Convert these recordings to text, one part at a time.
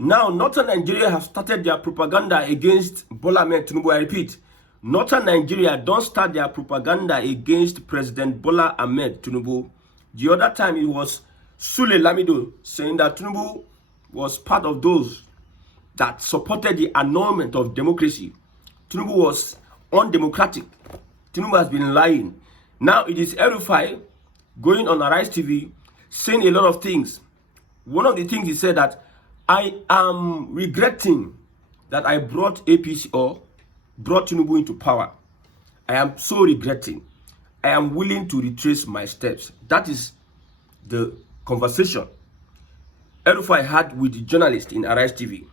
Now, Northern Nigeria have started their propaganda against Bola Ahmed Tinubu. I repeat, Northern Nigeria don't start their propaganda against President Bola Ahmed Tinubu. The other time it was Sule Lamido saying that Tinubu was part of those that supported the annulment of democracy. Tinubu was undemocratic. Tinubu has been lying. Now it is Rufai going on Arise TV saying a lot of things. One of the things he said that I am regretting that I brought APC or brought Tinubu into power. I am so regretting. I am willing to retrace my steps. That is the conversation Rufai had with the journalist in Arise TV.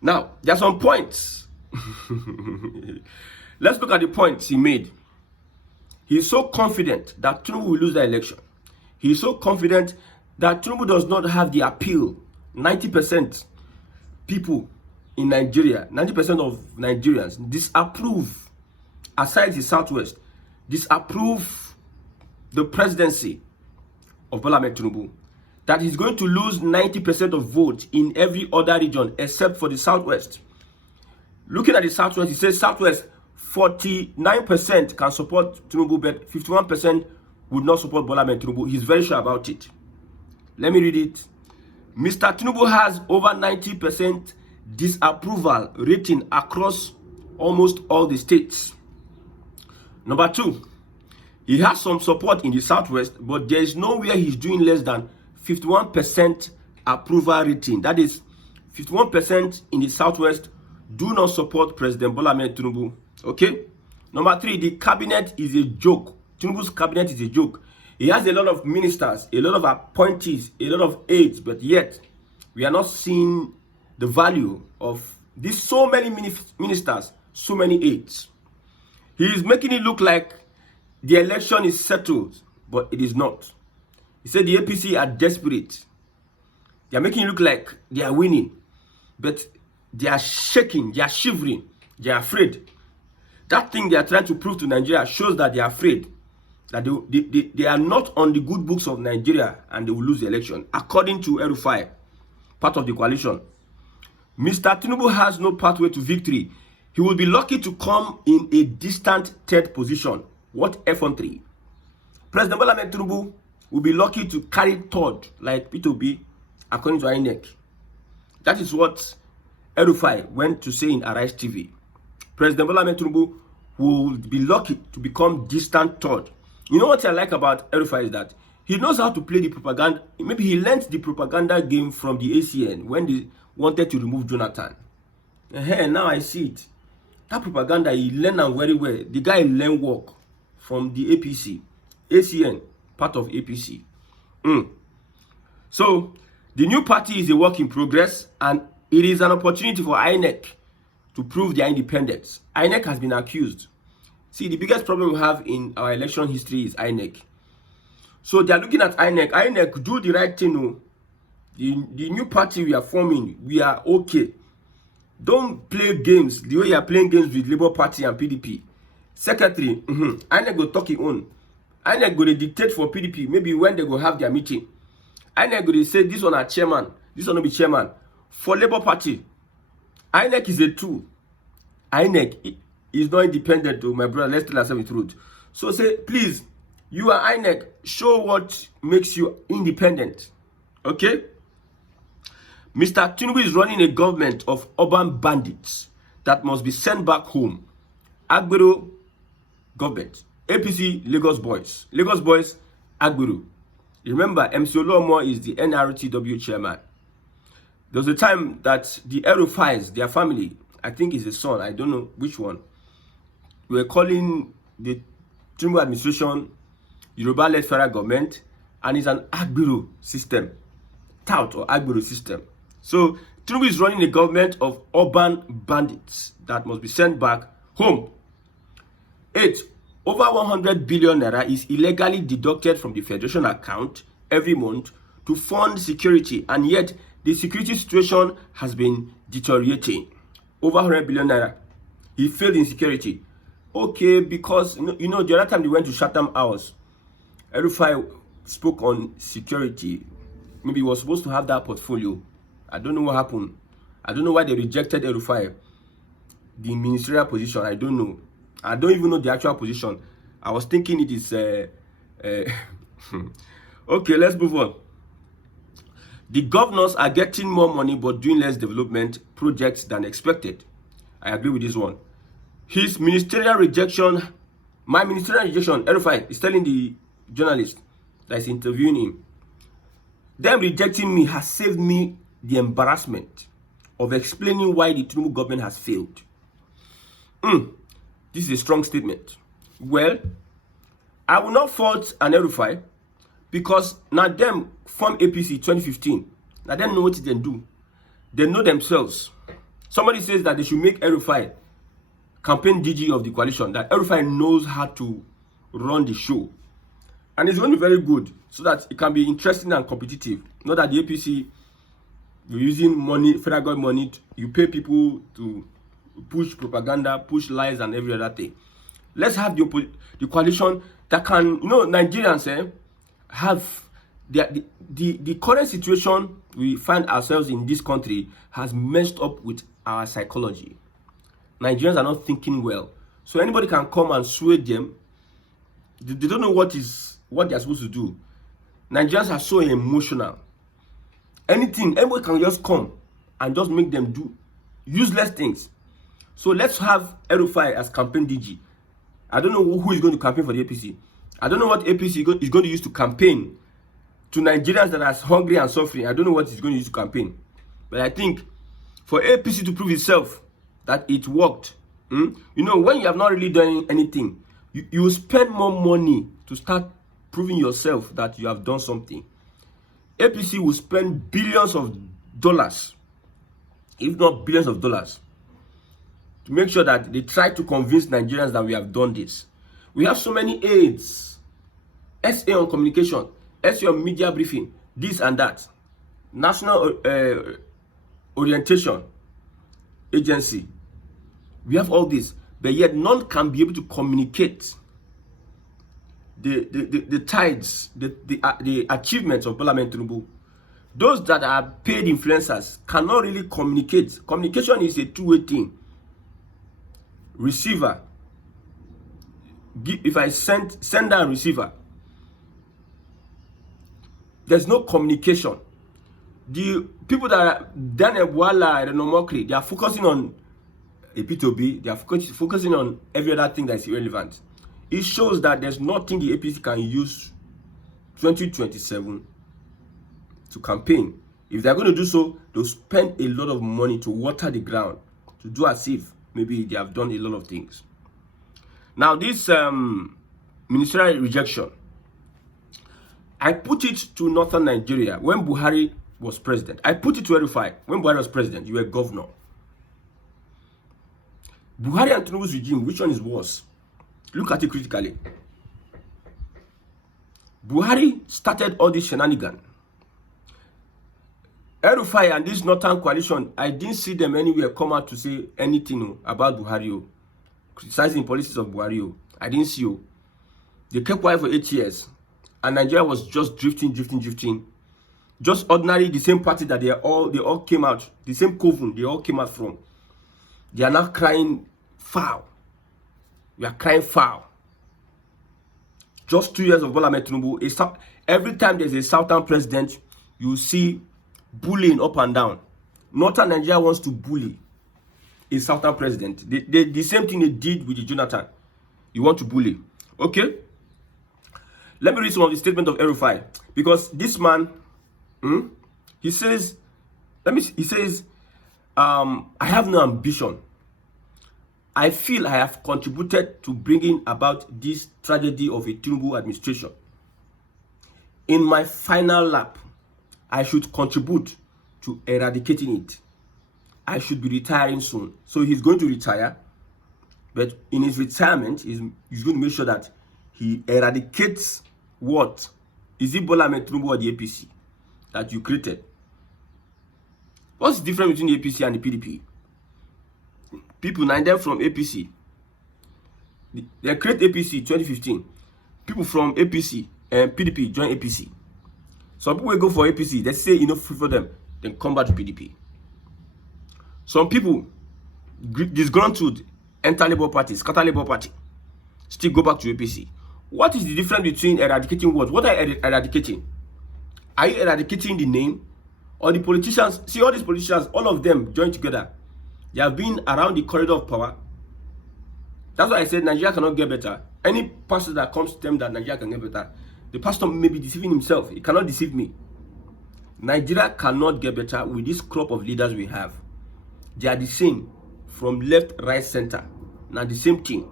Now, there are some points. Let's look at the points he made. He is so confident that Tinubu will lose the election. He is so confident that Tinubu does not have the appeal. 90% people in Nigeria, 90% of Nigerians disapprove, aside the Southwest, disapprove the presidency of Bola Ahmed Tinubu. That he's going to lose 90% of votes in every other region except for the Southwest. Looking at the Southwest, he says Southwest 49% can support Tinubu, but 51% would not support Bola Ahmed Tinubu. He's very sure about it. Let me read it. Mr. Tinubu has over 90% disapproval rating across almost all the states. Number 2, he has some support in the Southwest, but there is nowhere he's doing less than 51% approval rating. That is, 51% in the Southwest do not support President Bola Ahmed Tinubu. Okay? Number 3, the cabinet is a joke. Tinubu's cabinet is a joke. He has a lot of ministers, a lot of appointees, a lot of aides, but yet we are not seeing the value of these so many ministers, so many aides. He is making it look like the election is settled, but it is not. He said the APC are desperate. They are making it look like they are winning, but they are shaking, they are shivering, they are afraid. That thing they are trying to prove to Nigeria shows that they are afraid, that they are not on the good books of Nigeria and they will lose the election, according to Rufai, part of the coalition. Mr. Tinubu has no pathway to victory. He will be lucky to come in a distant third position. What effrontery. President Bola Ahmed Tinubu will be lucky to carry third, like P2B, according to INEC. That is what Rufai went to say in Arise TV. President Bola Ahmed Tinubu will be lucky to become distant third. You know what I like about Rufai is that he knows how to play the propaganda. Maybe he learned the propaganda game from the ACN when they wanted to remove Jonathan. Now I see it. That propaganda, he learned them very well. The guy learned work from the APC. ACN, part of APC. So, the new party is a work in progress, and it is an opportunity for INEC to prove their independence. INEC has been accused. See, the biggest problem we have in our election history is INEC. So they are looking at INEC. INEC, do the right thing. The new party we are forming, we are okay. Don't play games the way you are playing games with Labour Party and PDP. Secretary, INEC go talk it own. INEC go dictate for PDP, maybe when they go have their meeting. INEC go say this one are chairman, this one will be chairman. For Labour Party, INEC is a tool. INEC is not independent, my brother. Let's tell ourselves the truth. So say, please, you are INEC, show what makes you independent. Okay? Mr. Tinubu is running a government of urban bandits that must be sent back home. Agbero government. APC, Lagos Boys. Lagos Boys, Agbero. Remember, MC Olomo is the NRTW chairman. There was a time that the Rufais, their family, I think is the son, I don't know which one, were calling the Tinubu administration Yoruba-led federal government, and it's an Agbero system. Tout or Agbero system. So, Tinubu is running a government of urban bandits that must be sent back home. 8. Over 100 billion naira is illegally deducted from the federation account every month to fund security, and yet the security situation has been deteriorating. Over 100 billion naira. He failed in security. Okay, because you know the other time they went to Chatham House, Rufai spoke on security. Maybe he was supposed to have that portfolio I don't know what happened. I don't know why they rejected Rufai, the ministerial position. I don't know. I don't even know the actual position. I was thinking it is okay, let's move on. The governors are getting more money but doing less development projects than expected. I agree with this one. His ministerial rejection, my ministerial rejection, Rufai is telling the journalist that is interviewing him, them rejecting me has saved me the embarrassment of explaining why the Tinubu government has failed. This is a strong statement. Well, I will not fault an Rufai because now them form APC 2015. Now them know what they do. They know themselves. Somebody says that they should make Rufai campaign DG of the coalition, that Rufai knows how to run the show. And it's going to be very good so that it can be interesting and competitive. Not that the APC, you're using money, federal government money, you pay people to push propaganda, push lies and every other thing. Let's have the coalition that can, Nigerians have the current situation we find ourselves in this country has messed up with our psychology. Nigerians are not thinking well. So anybody can come and sway them. They don't know what they're supposed to do. Nigerians are so emotional. Anybody can just come and just make them do useless things. So let's have Rufai as campaign DG. I don't know who is going to campaign for the APC. I don't know what APC is going to use to campaign to Nigerians that are hungry and suffering. I don't know what it's going to use to campaign. But I think for APC to prove itself that it worked, when you have not really done anything, you spend more money to start proving yourself that you have done something. APC will spend billions of dollars, if not billions of dollars, to make sure that they try to convince Nigerians that we have done this. We have so many aids, SA on communication, SA on media briefing, this and that, National Orientation Agency. We have all this, but yet none can be able to communicate the tides, the achievements of Bola Tinubu. Those that are paid influencers cannot really communicate. Communication is a two-way thing. Receiver, if I sender and receiver, there's no communication. The people that are Daniel Wala and Nomokri, they are focusing on a P2B, they are focusing on every other thing that is irrelevant. It shows that there's nothing the APC can use 2027 to campaign. If they're going to do so, they'll spend a lot of money to water the ground, to do as if maybe they have done a lot of things. Now, this ministerial rejection, I put it to northern Nigeria when Buhari was president. I put it to Rufai when Buhari was president. You were governor. Buhari and Tinubu's regime, which one is worse? Look at it critically. Buhari started all this shenanigan. Rufai and this northern coalition, I didn't see them anywhere come out to say anything about Buhari, criticizing policies of Buhari. I didn't see you. They kept quiet for 8 years, and Nigeria was just drifting. Just ordinary, the same party that they all came out, the same coven they all came out from. They are now crying foul. We are crying foul. Just 2 years of Bola Tinubu. Every time there's a southern president, you see bullying up and down. Northern Nigeria wants to bully a southern president. The same thing they did with the Jonathan. You want to bully. Okay? Let me read some of the statement of Rufai. Because this man, he says, I have no ambition. I feel I have contributed to bringing about this tragedy of a Tinubu administration. In my final lap, I should contribute to eradicating it. I should be retiring soon. So he's going to retire, but in his retirement, he's going to make sure that he eradicates what? Is it Bola Tinubu or the APC that you created? What's the difference between the APC and the PDP? People, 9 them from APC. They create APC 2015. People from APC and PDP join APC. Some people will go for APC. They say free for them. then come back to PDP. Some people, disgruntled, enter Labour Party, scatter Labour Party, still go back to APC. What is the difference between eradicating what? What are you eradicating? Are you eradicating the name? Or the politicians? See, all these politicians, all of them joined together. They have been around the corridor of power. That's why I said Nigeria cannot get better. Any pastor that comes to them that Nigeria can get better, the pastor may be deceiving himself. He cannot deceive me. Nigeria cannot get better with this crop of leaders we have. They are the same from left, right, center. Now the same thing.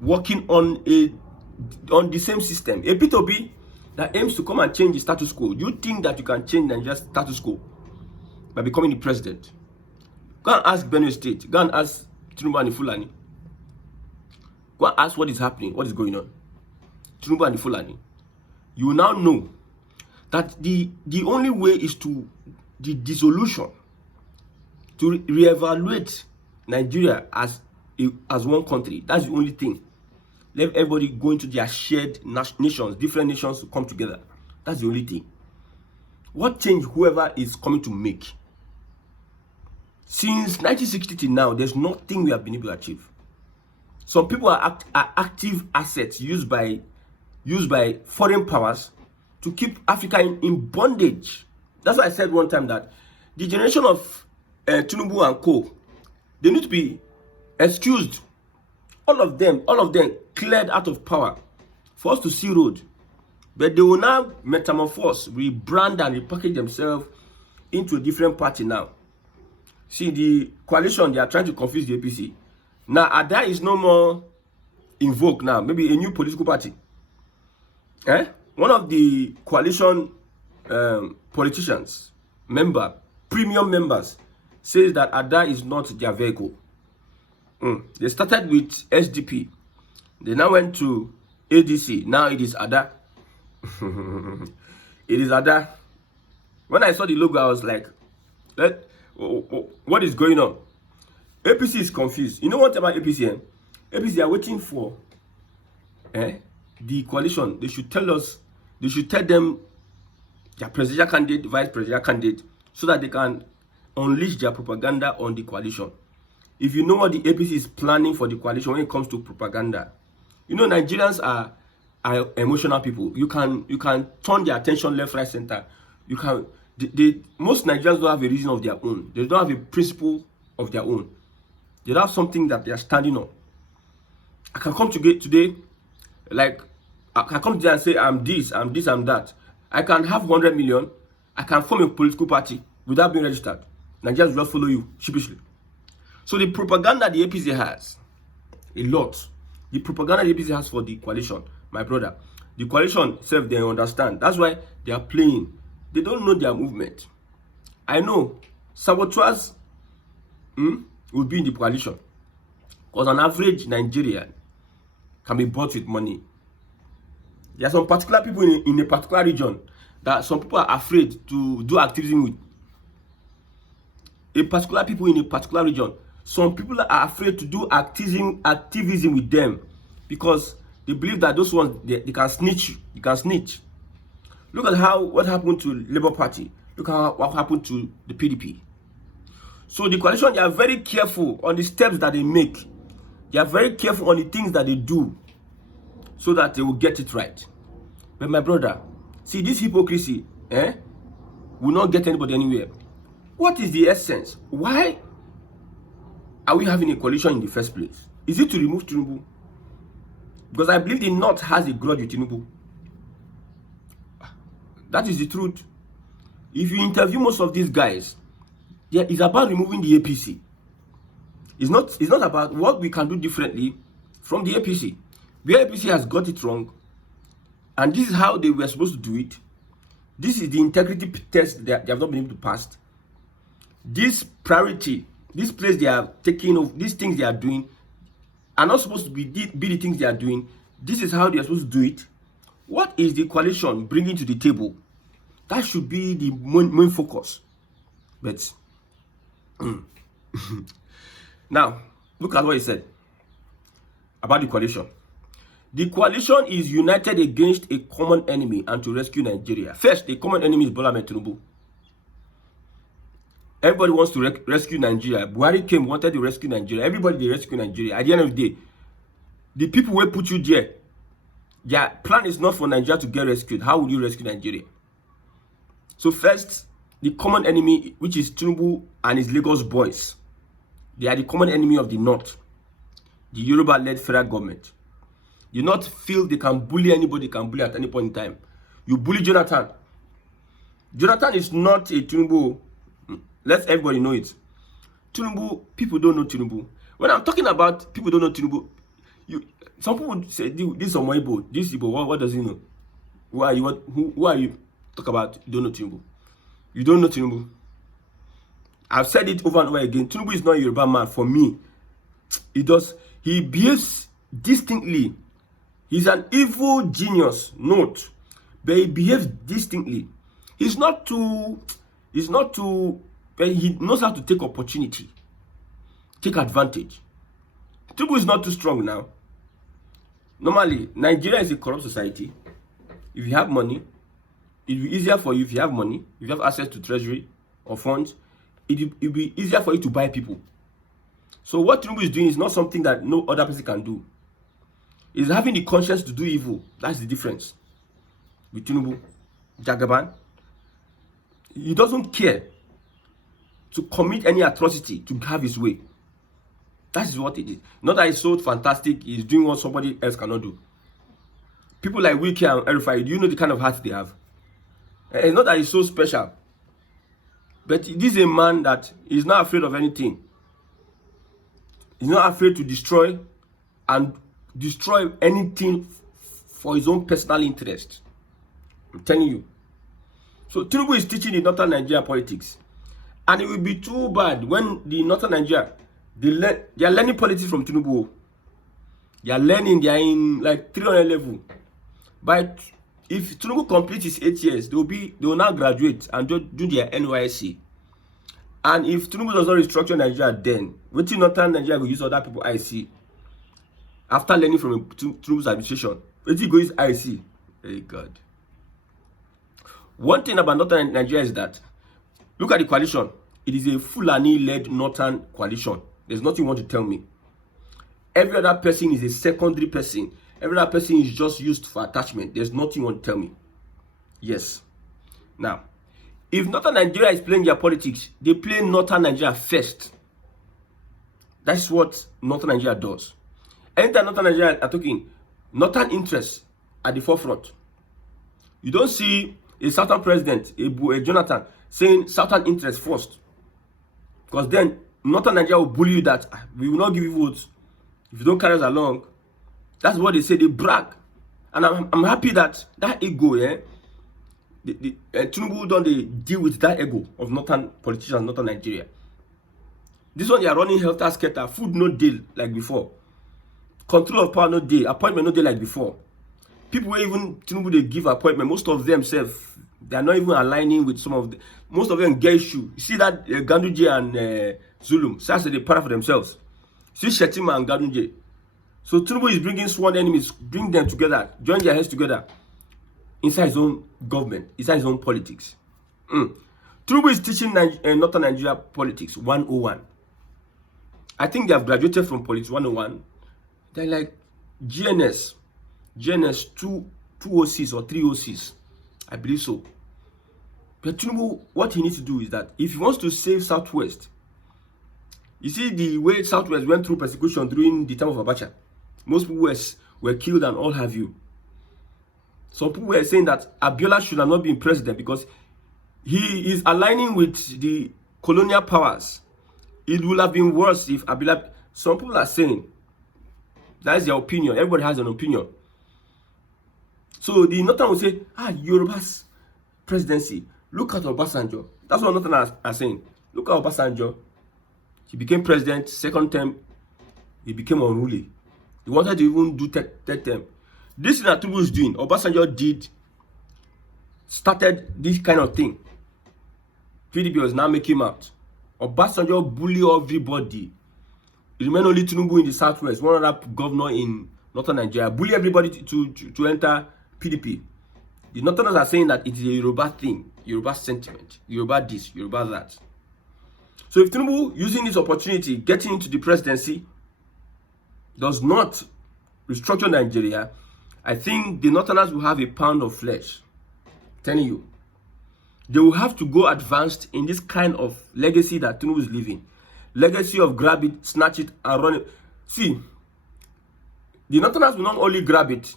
Working on the same system. A P2B that aims to come and change the status quo. Do you think that you can change Nigeria's status quo by becoming the president? Go and ask Benue State. Go and ask Tinubu and the Fulani. Go and ask what is happening, what is going on. Tinubu and the Fulani. You will now know that the only way is to the dissolution, to reevaluate Nigeria as one country. That's the only thing. Let everybody go into their shared nations, different nations to come together. That's the only thing. What change whoever is coming to make? Since 1960 till now, there's nothing we have been able to achieve. Some people are active assets used by foreign powers to keep Africa in bondage. That's why I said one time that the generation of Tinubu and co, they need to be excused. All of them cleared out of power for us to see road. But they will now metamorphose, rebrand and repackage themselves into a different party now. See, the coalition, they are trying to confuse the APC. Now, Ada is no more in vogue now. Maybe a new political party. One of the coalition politicians, premium members, says that Ada is not their vehicle. They started with SDP. They now went to ADC. Now it is Ada. It is Ada. When I saw the logo, I was like, what is going on? APC is confused. You know what about APC? APC are waiting for the coalition. They should tell us, they should tell them their presidential candidate, vice presidential candidate, so that they can unleash their propaganda on the coalition. If you know what the APC is planning for the coalition when it comes to propaganda, you know Nigerians are emotional people. You can turn their attention left, right, center. You can. Most Nigerians don't have a reason of their own. They don't have a principle of their own. They don't have something that they are standing on. I can come today, like I can come today and say I'm this, I'm that. I can have 100 million. I can form a political party without being registered. Nigerians will just follow you sheepishly. So the propaganda the APC has, a lot. The propaganda the APC has for the coalition, my brother. The coalition itself, they understand. That's why they are playing. They don't know their movement. I know saboteurs will be in the coalition. Because on average, Nigeria can be bought with money. There are some particular people in a particular region that some people are afraid to do activism with. A particular people in a particular region, some people are afraid to do activism with them because they believe that those ones they can snitch. You can snitch. Look at what happened to Labour Party. Look at what happened to the PDP. So the coalition, they are very careful on the steps that they make. They are very careful on the things that they do so that they will get it right. But my brother, see, this hypocrisy will not get anybody anywhere. What is the essence? Why are we having a coalition in the first place? Is it to remove Tinubu? Because I believe the North has a grudge with Tinubu. That is the truth. If you interview most of these guys, it's about removing the APC. It's not about what we can do differently from the APC. The APC has got it wrong. And this is how they were supposed to do it. This is the integrity test they have not been able to pass. This priority, this place they are taking of these things they are doing are not supposed to be the things they are doing. This is how they are supposed to do it. What is the coalition bringing to the table? That should be the main focus. But now, look at what he said about the coalition. The coalition is united against a common enemy and to rescue Nigeria. First, the common enemy is Bola Ahmed Tinubu. Everybody wants to rescue Nigeria. Buhari came, wanted to rescue Nigeria. Everybody they rescue Nigeria. At the end of the day, the people will put you there. Their plan is not for Nigeria to get rescued. How will you rescue Nigeria? So first, the common enemy, which is Tinubu and his Lagos boys, they are the common enemy of the North, the Yoruba-led federal government. The North feel they can bully anybody, can bully at any point in time. You bully Jonathan. Jonathan is not a Tinubu. Let everybody know it. Tinubu, people don't know Tinubu. When I'm talking about people don't know Tinubu, some people say this is Omoibo, this Igbo, what does he know? Who are you? Who are you? Talk about you don't know Tinubu. You don't know Tinubu. I've said it over and over again. Tinubu is not a Yoruba man for me. He behaves distinctly. He's an evil genius, note, but he behaves distinctly. He's not too, but he knows how to take opportunity, take advantage. Tinubu is not too strong now. Normally, Nigeria is a corrupt society. If you have money, it'll be easier for you. If you have money, if you have access to treasury or funds, it'll be easier for you to buy people. So what Tinubu is doing is not something that no other person can do. He's having the conscience to do evil. That's the difference with Tinubu. Jagaban, he doesn't care to commit any atrocity to have his way. That is what it is. Not that he's so fantastic, he's doing what somebody else cannot do. People like Wiki and Rufai, do you know the kind of heart they have? It's not that he's so special, but this is a man that is not afraid of anything. He's not afraid to destroy anything for his own personal interest. I'm telling you. So Tinubu is teaching the Northern Nigeria politics. And it will be too bad when the Northern Nigeria, they are learning politics from Tinubu. They are learning, they are in like 300 level. But if Tinubu completes his 8 years, they will now graduate and do their NYSC. And if Tinubu does not restructure Nigeria, then waiting Northern Nigeria will use other people IC. After learning from Tinubu's administration, waiting go use IC. Hey God. One thing about Northern Nigeria is that, look at the coalition. It is a Fulani-led Northern coalition. There's nothing you want to tell me. Every other person is a secondary person. Every other person is just used for attachment. There's nothing you want to tell me. Yes. Now, if Northern Nigeria is playing their politics, they play Northern Nigeria first. That's what Northern Nigeria does. Anytime Northern Nigeria are talking, Northern interests at the forefront. You don't see a Southern president, a Jonathan, saying Southern interests first. Because then Northern Nigeria will bully you that we will not give you votes if you don't carry us along. That's what they say. They brag. And I'm happy that ego, Tinubu don't deal with that ego of Northern politicians, Northern Nigeria. This one, they are running helter skelter. Food no deal like before. Control of power no deal. Appointment no deal like before. People who even Tinubu they give appointment, most of them they are not even aligning with some of the, most of them get issue. You see that Ganduje and Zulum, so they para for themselves. See Shetima and Ganduje. So Tinubu is bringing sworn enemies, bring them together, join their heads together inside his own government, inside his own politics. Tinubu is teaching Northern Nigeria politics 101. I think they have graduated from politics 101. They're like GNS 2 OCs or 3 OCs. I believe so. But Tinubu, what he needs to do is that if he wants to save Southwest, you see the way Southwest went through persecution during the time of Abacha. Most people were killed and all have you. Some people were saying that Abiola should have not been president because he is aligning with the colonial powers. It would have been worse if Abiola... Some people are saying, that is their opinion. Everybody has an opinion. So the Northern will say, Yoruba's presidency. Look at Obasanjo. That's what Northern are saying. Look at Obasanjo. He became president, second term, he became unruly. He wanted to even do third term. This is what Tinubu is doing. Obasanjo started this kind of thing. PDP was now making him out. Obasanjo bully everybody. It remained only Tinubu in the Southwest, one other governor in Northern Nigeria, bully everybody to enter PDP. The Northerners are saying that it is a Yoruba thing, Yoruba sentiment, Yoruba this, Yoruba that. So if Tinubu, using this opportunity, getting into the presidency, does not restructure Nigeria, I think the Northerners will have a pound of flesh. I'm telling you. They will have to go advanced in this kind of legacy that Tinubu is leaving. Legacy of grab it, snatch it, and run it. See, the Northerners will not only grab it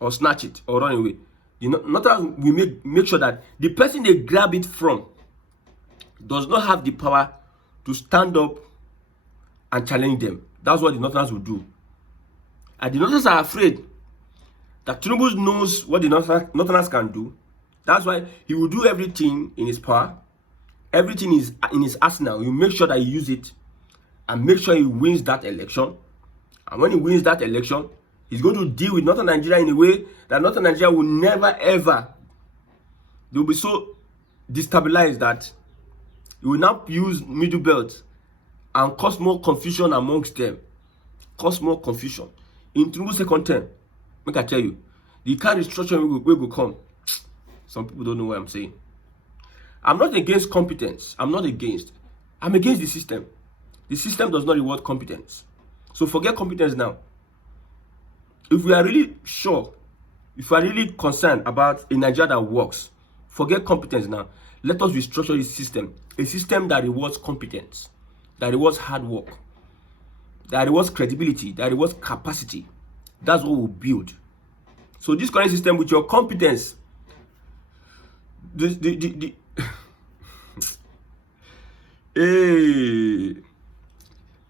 or snatch it or run away. The Northerners will make sure that the person they grab it from does not have the power to stand up and challenge them. That's what the Northerners will do. And the Northerners are afraid that Tinubu knows what the Northerners can do. That's why he will do everything in his power. Everything is in his arsenal. He will make sure that he uses it and make sure he wins that election. And when he wins that election, he's going to deal with Northern Nigeria in a way that Northern Nigeria will never ever. They will be so destabilized that he will now use middle belt and cause more confusion amongst them. Cause more confusion. In Tinubu's second term, make I tell you, the kind of restructuring will come. Some people don't know what I'm saying. I'm not against competence. I'm against the system. The system does not reward competence. So forget competence now. If we are really sure, if we are really concerned about a Nigeria that works, forget competence now. Let us restructure this system. A system that rewards competence, that rewards hard work, that rewards credibility, that rewards capacity. That's what we'll build. So this current system with your competence, Hey.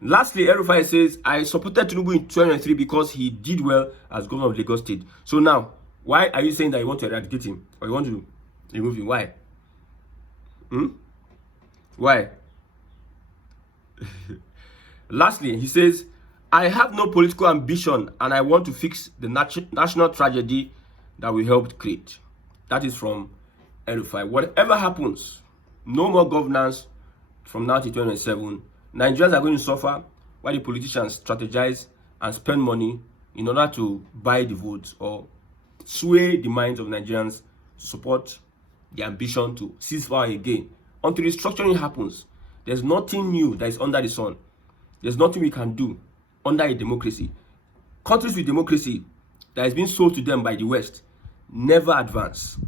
Lastly, Rufai says, I supported Tinubu in 2023 because he did well as governor of Lagos State. So now, why are you saying that you want to eradicate him? Or you want to remove him? Why? Why? Lastly, he says, I have no political ambition and I want to fix the national tragedy that we helped create. That is from Rufai. Whatever happens, no more governance from now to 2027. Nigerians are going to suffer while the politicians strategize and spend money in order to buy the votes or sway the minds of Nigerians to support the ambition to seize power again. Until restructuring happens, there's nothing new that is under the sun. There's nothing we can do under a democracy. Countries with democracy that has been sold to them by the West never advance.